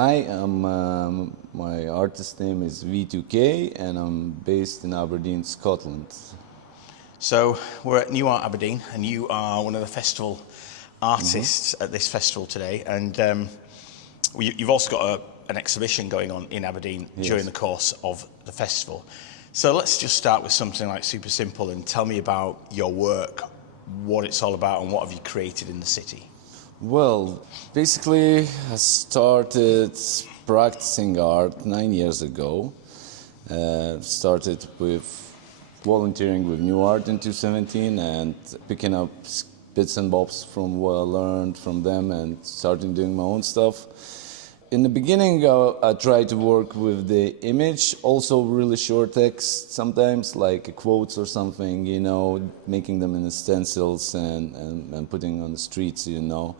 Hi, my artist name is V2K and I'm based in Aberdeen, Scotland. So we're at Nuart Aberdeen and you are one of the festival artists at this festival today, and you've also got an exhibition going on in Aberdeen during the course of the festival. So let's just start with something like super simple and tell me about your work, what it's all about and what have you created in the city. Well, basically I started practicing art 9 years ago. Started with volunteering with Nuart in 2017 and picking up bits and bobs from what I learned from them and starting doing my own stuff. In the beginning, I tried to work with the image, also really short text sometimes, like quotes or something, you know, making them in the stencils and putting on the streets, you know.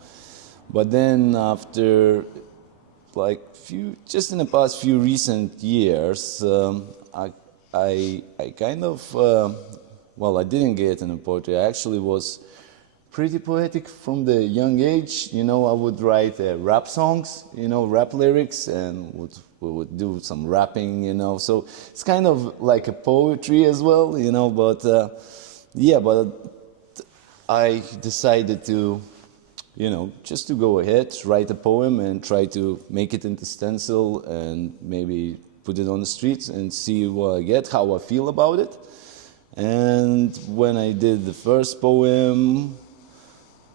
But then after, like, just in the past few recent years, I kind of, I didn't get into poetry. I actually was pretty poetic from the young age. You know, I would write rap songs, you know, rap lyrics, and we would do some rapping, you know. So it's kind of like a poetry as well, you know. But but I decided to, you know, just to go ahead, write a poem and try to make it into stencil and maybe put it on the streets and see what I get, how I feel about it. And when I did the first poem,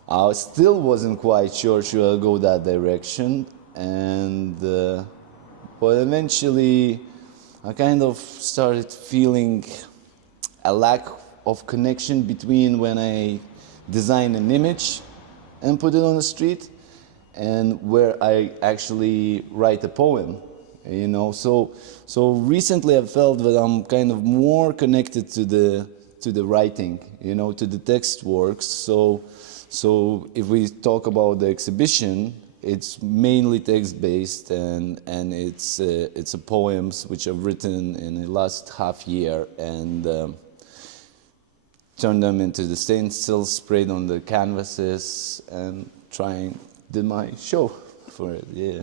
I still wasn't quite sure should I go that direction, and but eventually I kind of started feeling a lack of connection between when I design an image and put it on the street and where I actually write a poem, you know. So recently I felt that I'm kind of more connected to the writing, you know, to the text works. So if we talk about the exhibition, it's mainly text-based, and it's poems which I've written in the last half year and turned them into the stencils, sprayed on the canvases, and did my show for it. Yeah.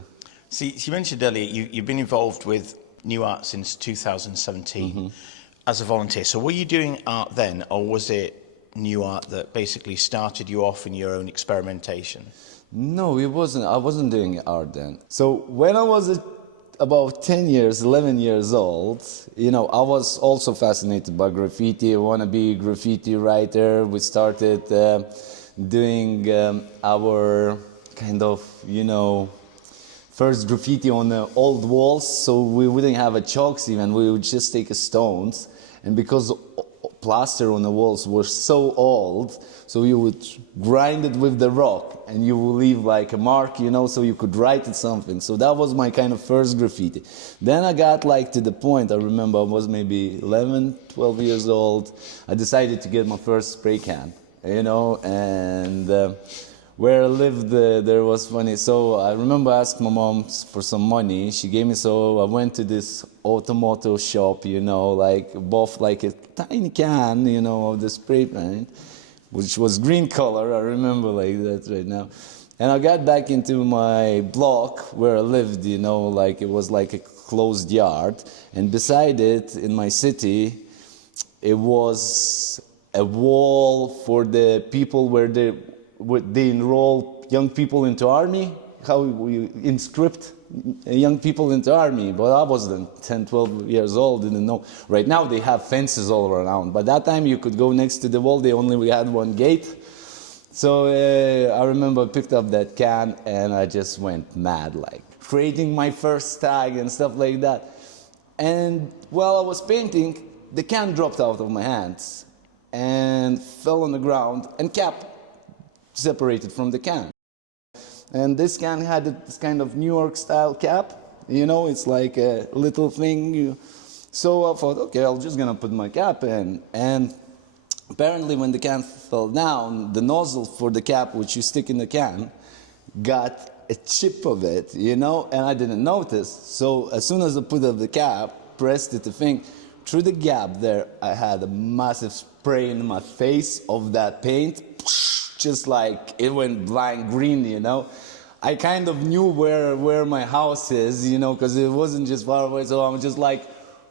See, you mentioned earlier you've been involved with Nuart since 2017 as a volunteer. So were you doing art then, or was it Nuart that basically started you off in your own experimentation? No, it wasn't. I wasn't doing art then. So when I was about 11 years old, you know, I was also fascinated by graffiti. I want to be a graffiti writer. We started doing our kind of, you know, first graffiti on the old walls. So we wouldn't have a chalks even. We would just take stones, and because plaster on the walls were so old, so you would grind it with the rock and you will leave like a mark, you know, so you could write it something. So that was my kind of first graffiti. Then I got like to the point, I remember I was maybe 11, 12 years old. I decided to get my first spray can, you know, and where I lived, there was funny. So I remember asking my mom for some money. She gave me, so I went to this automotive shop, you know, like bought like a tiny can, you know, of the spray paint, which was green color. I remember like that right now. And I got back into my block where I lived, you know, like it was like a closed yard. And beside it, in my city, it was a wall for the people where they enroll young people into army, how we inscript young people into army. But I was then 10, 12 years old, didn't know. Right now they have fences all around. But that time you could go next to the wall, we had one gate. So I remember I picked up that can and I just went mad, like creating my first tag and stuff like that. And while I was painting, the can dropped out of my hands and fell on the ground, and cap separated from the can. And this can had this kind of New York style cap, you know, it's like a little thing. So I thought, okay, I'm just gonna put my cap in. And apparently when the can fell down, the nozzle for the cap, which you stick in the can, got a chip of it, you know, and I didn't notice. So as soon as I put up the cap, pressed it, the thing, through the gap there, I had a massive spray in my face of that paint. Just like it went blind green, you know. I kind of knew where my house is, you know, because it wasn't just far away. So I'm just like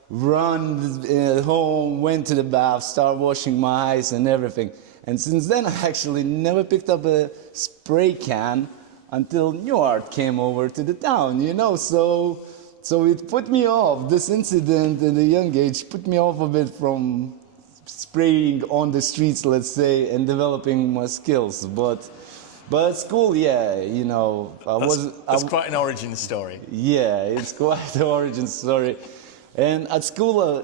run home, went to the bath, start washing my eyes and everything. And since then, I actually never picked up a spray can until Nuart came over to the town, you know. So it put me off. This incident at a young age put me off a bit from spraying on the streets, let's say, and developing my skills. But at school, yeah, you know, That's quite an origin story. Yeah, it's quite an origin story. And at school,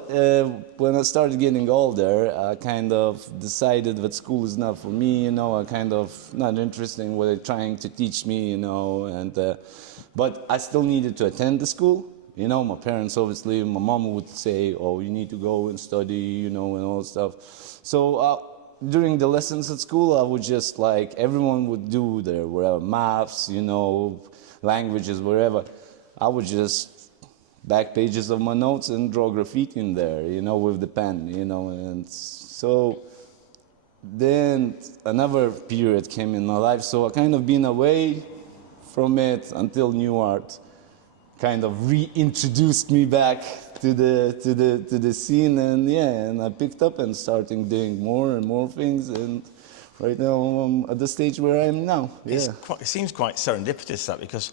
when I started getting older, I kind of decided that school is not for me, you know. I kind of not interested in what they're trying to teach me, you know. And but I still needed to attend the school, you know. My parents, obviously, my mom would say, "Oh, you need to go and study," you know, and all that stuff. So during the lessons at school, I would just like everyone would do their whatever maths, you know, languages, whatever. I would just back pages of my notes and draw graffiti in there, you know, with the pen, you know. And so then another period came in my life, so I kind of been away from it until Nuart kind of reintroduced me back to the scene. And yeah, and I picked up and started doing more and more things, and right now I'm at the stage where I am now. Yeah. It seems quite serendipitous, that, because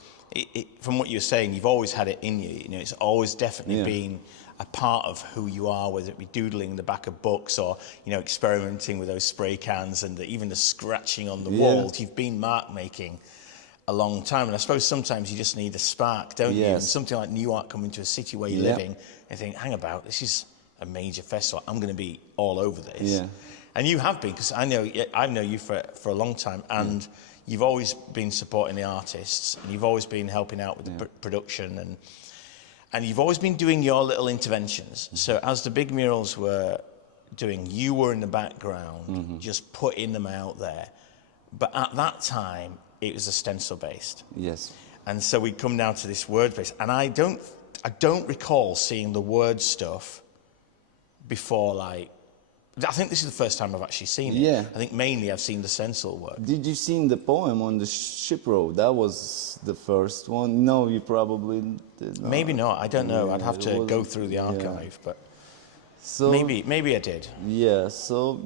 from what you're saying, you've always had it in you. You know, it's always definitely been a part of who you are, whether it be doodling in the back of books or, you know, experimenting with those spray cans and even the scratching on the walls. You've been mark making a long time, and I suppose sometimes you just need a spark, don't you? And something like Nuart coming to a city where you're living and think, hang about, this is a major festival. I'm going to be all over this. Yeah. And you have been, because I've known you for a long time, and you've always been supporting the artists, and you've always been helping out with the production, and you've always been doing your little interventions. So as the big murals were doing, you were in the background, just putting them out there. But at that time, it was a stencil based. Yes. And so we come down to this word based, and I don't recall seeing the word stuff before, like, I think this is the first time I've actually seen it. Yeah. I think mainly I've seen the stencil work. Did you see the poem on the ship road? That was the first one. No, you probably did not. Maybe not. I don't know. I'd have to go through the archive, but so maybe I did. Yeah. So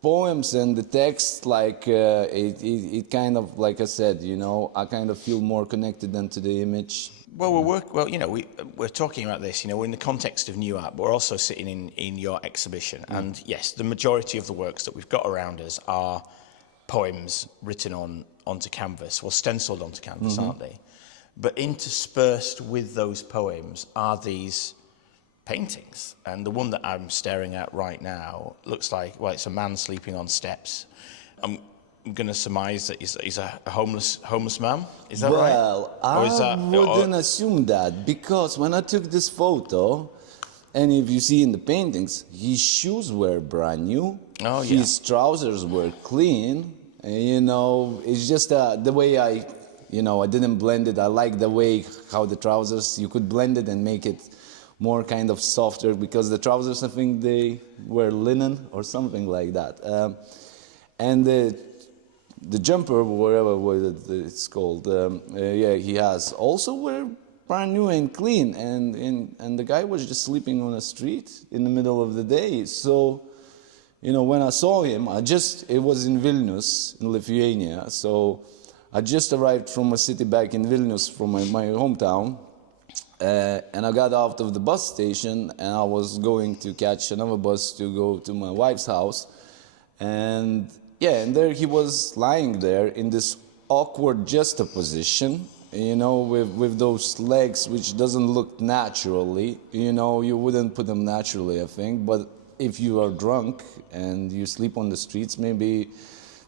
poems and the text, like it kind of, like I said, you know, I kind of feel more connected than to the image. Well, you know, we're talking about this, you know, in the context of Nuart, but we're also sitting in your exhibition. And yes, the majority of the works that we've got around us are poems written onto canvas, or stenciled onto canvas, aren't they? But interspersed with those poems are these paintings. And the one that I'm staring at right now looks like, well, it's a man sleeping on steps. I'm going to surmise that he's a homeless man. Is that right? Well, I wouldn't assume that, because when I took this photo, and if you see in the paintings, his shoes were brand new. Oh, yeah. His trousers were clean. And, you know, it's just the way I didn't blend it. I like the way how the trousers, you could blend it and make it more kind of softer, because the trousers, I think they were linen or something like that. And the jumper, whatever it's called, he has also were brand new and clean, and the guy was just sleeping on the street in the middle of the day. So, you know, when I saw him, it was in Vilnius, in Lithuania. So I just arrived from a city back in Vilnius, from my hometown, and I got out of the bus station, and I was going to catch another bus to go to my wife's house, and there he was lying there in this awkward juxtaposition, you know, with those legs, which doesn't look naturally. You know, you wouldn't put them naturally, I think. But if you are drunk and you sleep on the streets, maybe.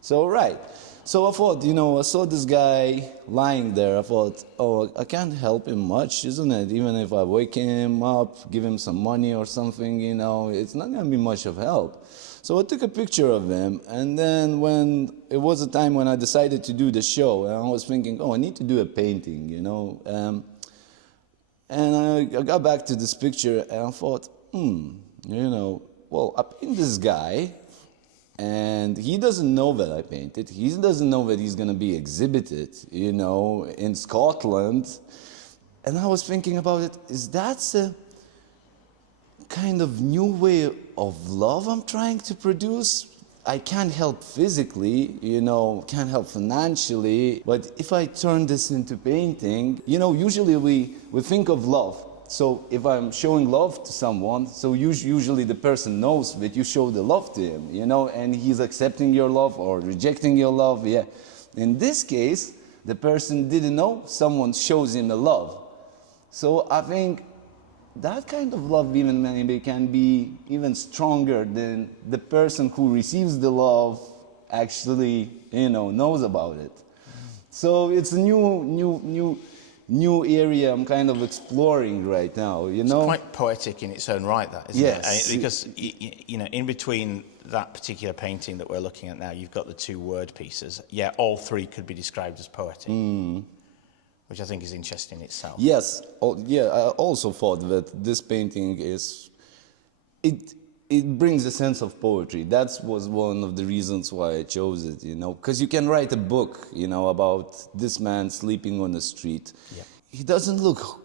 So, right. So I thought, you know, I saw this guy lying there. I thought, oh, I can't help him much, isn't it? Even if I wake him up, give him some money or something, you know, it's not going to be much of help. So I took a picture of him, and then when it was a time when I decided to do the show, and I was thinking, oh, I need to do a painting, you know. And I got back to this picture, and I thought, you know, well, I paint this guy, And he doesn't know that I painted. He doesn't know that he's going to be exhibited, you know, in Scotland. And I was thinking about it, is that a kind of new way of love I'm trying to produce? I can't help physically, you know, can't help financially, but if I turn this into painting, you know, usually we think of love. So if I'm showing love to someone, so usually the person knows that you show the love to him, you know, and he's accepting your love or rejecting your love, yeah. In this case, the person didn't know, someone shows him the love. So I think that kind of love even maybe can be even stronger than the person who receives the love actually, you know, knows about it. So it's a new area I'm kind of exploring right now, you know. It's quite poetic in its own right, that, isn't yes. it? Because, you know, in between that particular painting that we're looking at now, you've got the two word pieces. Yeah, all three could be described as poetic. Which I think is interesting in itself. Yes, yeah, I also thought that this painting is, it brings a sense of poetry. That was one of the reasons why I chose it, you know, because you can write a book, you know, about this man sleeping on the street. Yeah. He doesn't look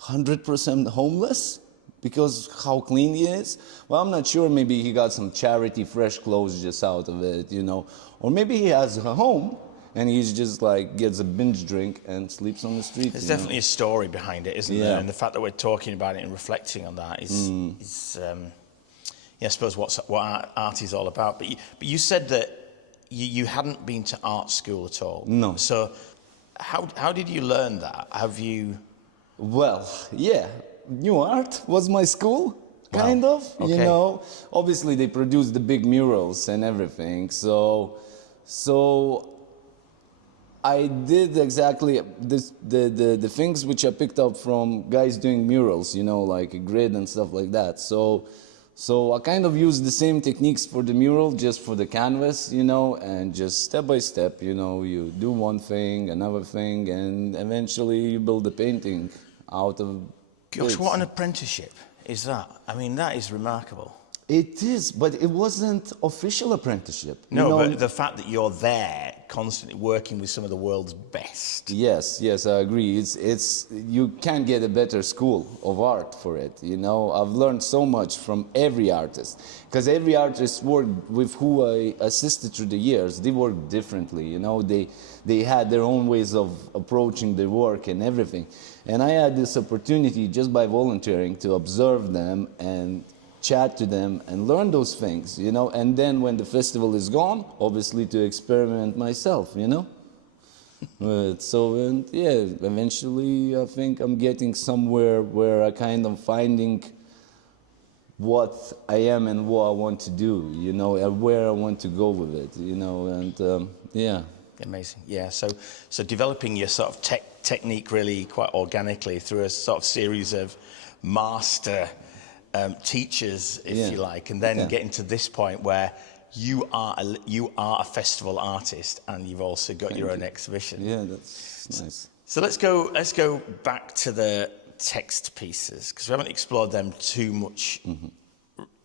100% homeless because how clean he is. Well, I'm not sure, maybe he got some charity fresh clothes just out of it, you know, or maybe he has a home, and he's just like gets a binge drink and sleeps on the street. There's definitely a story behind it, isn't there? And the fact that we're talking about it and reflecting on that is yeah, I suppose what art is all about. But you said that you hadn't been to art school at all. No. So how did you learn that? Have you? Well, yeah, Nuart was my school. Kind of, okay. You know. Obviously, they produce the big murals and everything. So I did exactly the things which I picked up from guys doing murals, you know, like a grid and stuff like that. So I kind of used the same techniques for the mural, just for the canvas, you know, and just step by step, you know, you do one thing, another thing, and eventually you build a painting out of Gosh, this. what an apprenticeship is that? I mean, that is remarkable. It is, but it wasn't official apprenticeship. No, you know? but the fact that you're there constantly working with some of the world's best. Yes, I agree. It's you can't get a better school of art for it. You know, I've learned so much from every artist, because every artist worked with who I assisted through the years. They worked differently. You know, they had their own ways of approaching their work and everything. And I had this opportunity just by volunteering to observe them and chat to them and learn those things, you know, and then when the festival is gone, obviously to experiment myself, you know. And yeah, eventually I think I'm getting somewhere where I kind of finding what I am and what I want to do, you know, and where I want to go with it, you know, and yeah. Amazing, yeah. So developing your sort of technique really quite organically through a sort of series of master teachers, if you like, and then getting to this point where you are a festival artist and you've also got your own exhibition. Yeah, that's nice. So let's go back to the text pieces, because we haven't explored them too much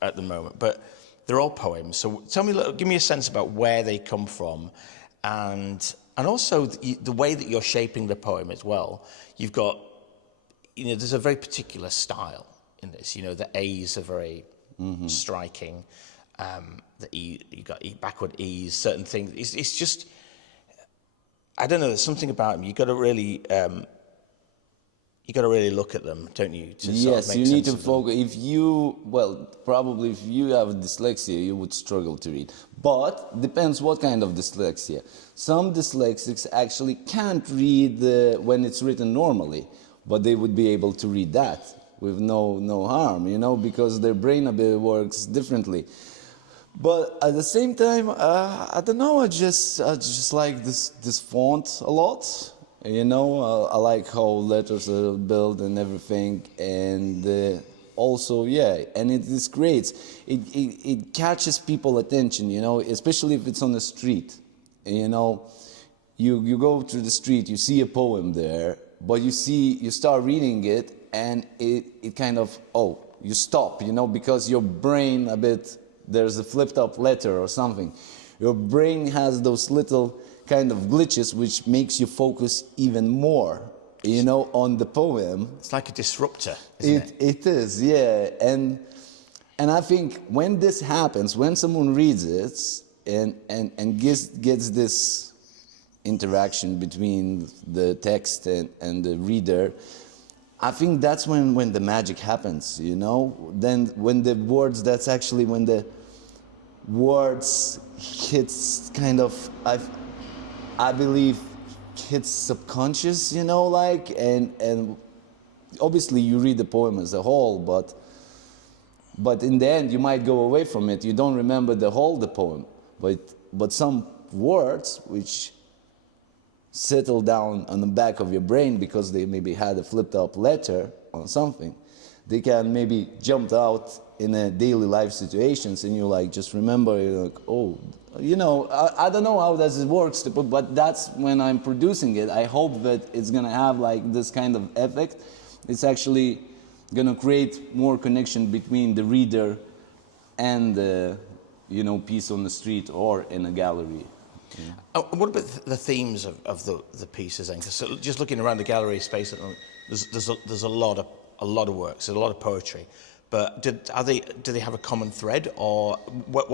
at the moment, but they're all poems. So give me a sense about where they come from, and also the way that you're shaping the poem as well. You've got, you know, there's a very particular style in this, you know, the A's are very striking. The E, you got backward E's, certain things. It's just, I don't know. There's something about them. You got to really look at them, don't you? To sort of make you need to sense of focus. Probably if you have dyslexia, you would struggle to read. But depends what kind of dyslexia. Some dyslexics actually can't read when it's written normally, but they would be able to read that with no harm, you know, because their brain a bit works differently. But at the same time, I don't know. I just like this font a lot. You know, I like how letters are built and everything, and also and it is great. It catches people's attention. You know, especially if it's on the street. You know, you go through the street, you see a poem there, but you start reading it, and it kind of you stop. You know, because your brain a bit there's a flipped up letter or something, your brain has those little kind of glitches which makes you focus even more, you know, on the poem. It's like a disruptor, isn't it? It is, yeah. And I think when this happens, when someone reads it and gets this interaction between the text and the reader, I think that's when the magic happens, you know? Then when the words, that's actually when the words hits kind of, I believe, hits subconscious, you know, like, and obviously you read the poem as a whole, but in the end you might go away from it. You don't remember the poem, but some words which settle down on the back of your brain because they maybe had a flipped up letter or something, they can maybe jump out in a daily life situations, and you like just remember, you're like, oh, you know, I don't know how does it works, but that's when I'm producing it. I hope that it's gonna have like this kind of effect. It's actually gonna create more connection between the reader and the, you know, piece on the street or in a gallery. Yeah. Oh, what about the themes of the pieces then? Because just looking around the gallery space at the moment, there's a lot of works, there's a lot of poetry. But do they have a common thread, or what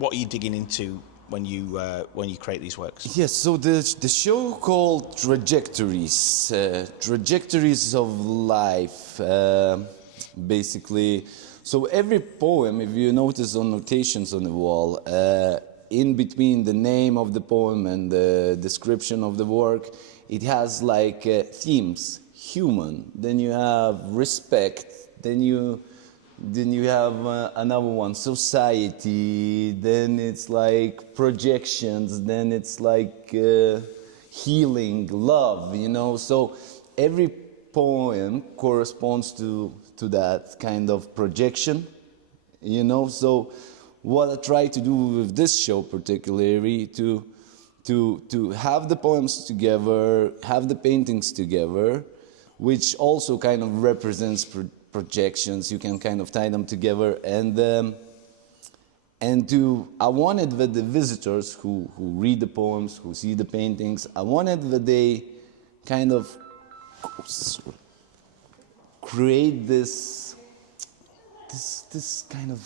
are you digging into when you create these works? Yes, so the show called Trajectories, Trajectories of Life, basically. So every poem, if you notice on notations on the wall, in between the name of the poem and the description of the work, it has like themes: human, then you have respect, then you have another one, society, then it's like projections, then it's like healing, love, you know. So every poem corresponds to that kind of projection, you know. So what I try to do with this show particularly, to have the poems together, have the paintings together, which also kind of represents projections. You can kind of tie them together, and I wanted that the visitors who read the poems, who see the paintings, I wanted that they kind of create this kind of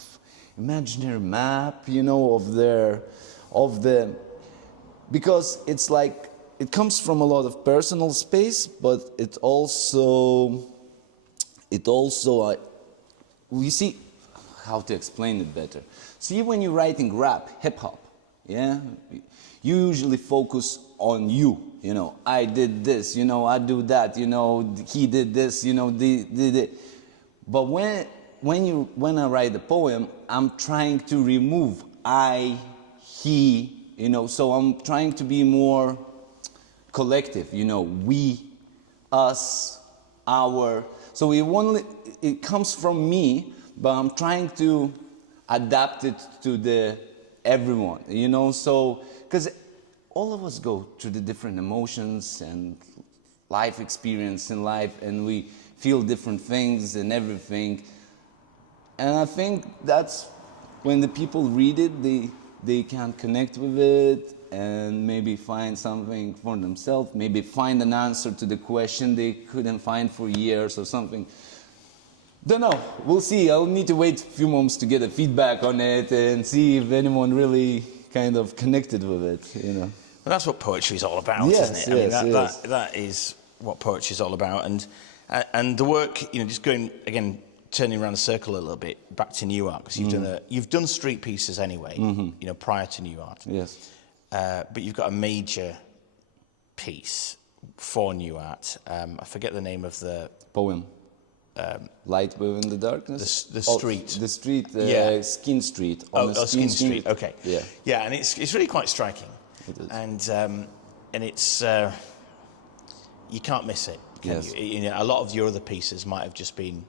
imaginary map, you know, of the, because it's like, it comes from a lot of personal space, but it also we see how to explain it better. See, when you're writing rap, hip hop, yeah, you usually focus on you know, I did this, you know, I do that, you know, he did this, you know, but when I write a poem, I'm trying to remove I, he, you know, so I'm trying to be more collective, you know, we, us, our. So it comes from me, but I'm trying to adapt it to the everyone, you know. So because all of us go through the different emotions and life experience in life, and we feel different things and everything. And I think that's when the people read it, they can connect with it and maybe find something for themselves, maybe find an answer to the question they couldn't find for years or something. Don't know, we'll see. I'll need to wait a few moments to get a feedback on it and see if anyone really kind of connected with it, you know. Well, that's what poetry is all about, yes, isn't it? Yes, I mean, that is what poetry is all about. And the work, you know, just going, again, turning around the circle a little bit, back to Nuart, because you've done street pieces anyway, you know, prior to Nuart. Yes. But you've got a major piece for Nuart. I forget the name of the poem. Light within the darkness. The street. The street. Yeah. Skene Street. Skene Street. Okay. Yeah. Yeah, and it's really quite striking. It is. And it's you can't miss it. Yes. You know, a lot of your other pieces might have just been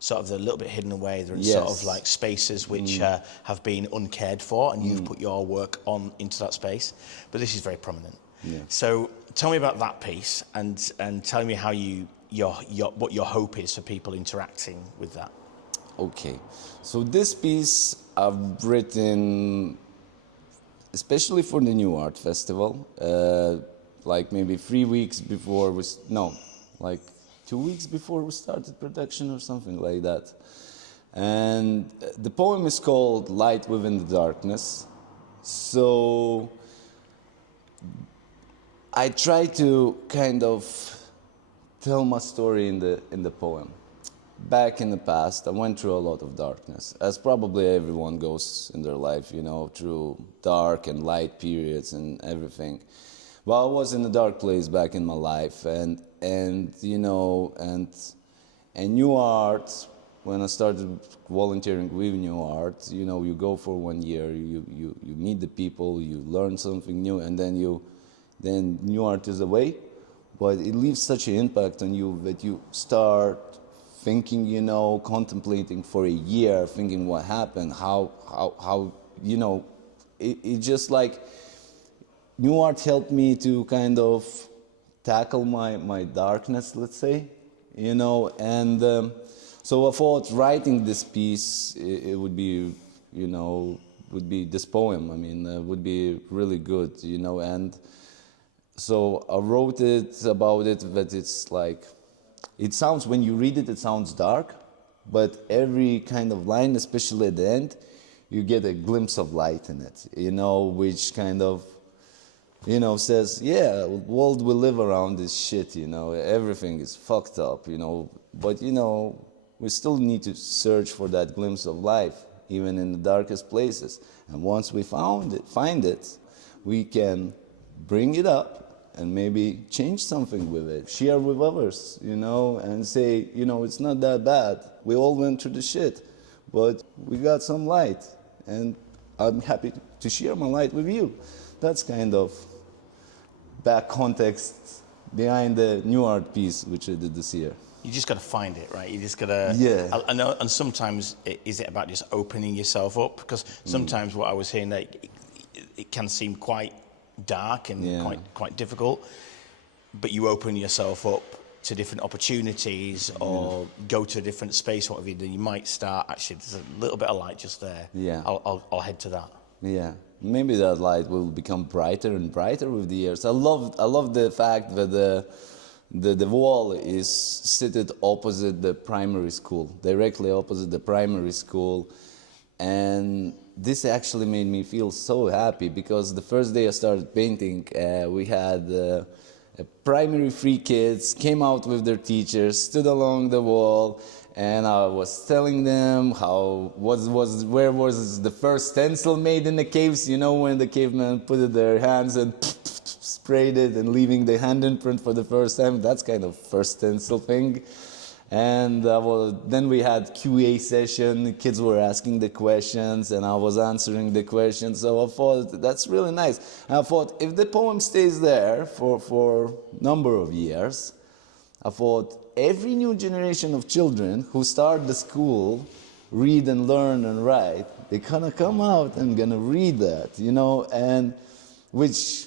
sort of a little bit hidden away. They're in Yes. sort of like spaces which have been uncared for, and you've put your work on into that space. But this is very prominent. Yeah. So tell me about that piece, and tell me how what your hope is for people interacting with that. Okay, so this piece I've written especially for the New Art Festival, like maybe 3 weeks before no, like 2 weeks before we started production or something like that. And the poem is called Light Within the Darkness. So I try to kind of tell my story in the poem. Back in the past, I went through a lot of darkness, as probably everyone goes in their life, you know, through dark and light periods and everything. Well, I was in a dark place back in my life, and you know, and New Art, when I started volunteering with New Art, you know, you go for 1 year, you meet the people, you learn something new, and then New Art is away, but it leaves such an impact on you that you start thinking, you know, contemplating for a year, thinking what happened, how you know, it just like, New Art helped me to kind of tackle my darkness, let's say, you know, and so I thought writing this piece, it would be, you know, would be this poem, I mean, would be really good, you know, and so I wrote it about it, that it's like, it sounds, when you read it, it sounds dark, but every kind of line, especially at the end, you get a glimpse of light in it, you know, which kind of, you know, says, yeah, the world we live around is shit, you know, everything is fucked up, you know, but, you know, we still need to search for that glimpse of life, even in the darkest places. And once we find it, we can bring it up and maybe change something with it, share with others, you know, and say, you know, it's not that bad. We all went through the shit, but we got some light, and I'm happy to share my light with you. That's kind of back context behind the New Art piece, which I did this year. You just got to find it, right? You just got to... Yeah. I know, and sometimes is it about just opening yourself up? Because sometimes what I was hearing, that it can seem quite dark and quite difficult, but you open yourself up to different opportunities or go to a different space, whatever, then you might start, actually, there's a little bit of light just there. Yeah. I'll head to that. Yeah. Maybe that light will become brighter and brighter with the years. I love the fact that the wall is seated opposite the primary school, directly opposite the primary school, and this actually made me feel so happy, because the first day I started painting, we had primary 3 kids came out with their teachers, stood along the wall, and I was telling them where was the first stencil made in the caves, you know, when the cavemen put it their hands and sprayed it and leaving the hand imprint for the first time. That's kind of first stencil thing. And then we had QA session, kids were asking the questions and I was answering the questions, so I thought that's really nice. And I thought if the poem stays there for number of years, I thought every new generation of children who start the school, read and learn and write, they're gonna come out and gonna read that, you know, and which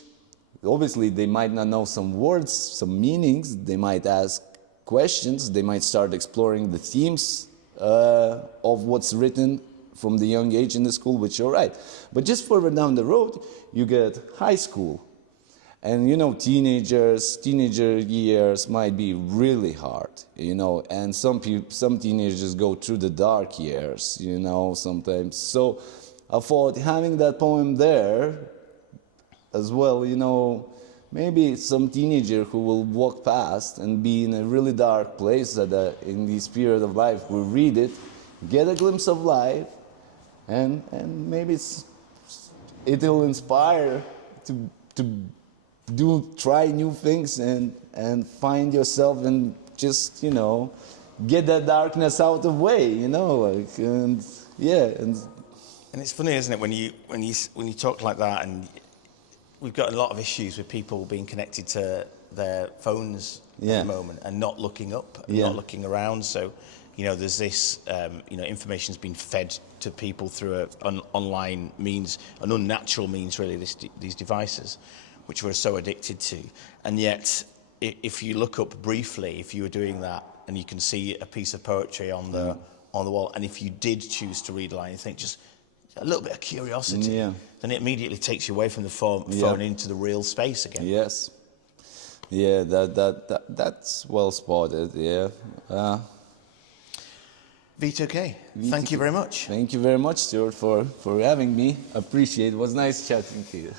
obviously they might not know some words, some meanings, they might ask questions, they might start exploring the themes of what's written from the young age in the school, which you're right. But just further down the road, you get high school. And you know, teenager years might be really hard, you know, and some teenagers go through the dark years, you know, sometimes. So I thought having that poem there as well, you know, maybe some teenager who will walk past and be in a really dark place in this period of life will read it, get a glimpse of life, and maybe it'll inspire to try new things and find yourself and just, you know, get that darkness out of the way, you know, like, and yeah. And it's funny, isn't it, when you talk like that, and we've got a lot of issues with people being connected to their phones at the moment and not looking up and not looking around. So, you know, there's this, you know, information's been fed to people through an online means, an unnatural means, really, these devices, which we're so addicted to. And yet, if you look up briefly, if you were doing that and you can see a piece of poetry on the on the wall, and if you did choose to read a line, you think just a little bit of curiosity, Yeah. then it immediately takes you away from the phone into the real space again. Yes. Yeah, that's well spotted. Yeah. V2K, thank you very much. Thank you very much, Stuart, for having me. Appreciate it. It was nice chatting to you.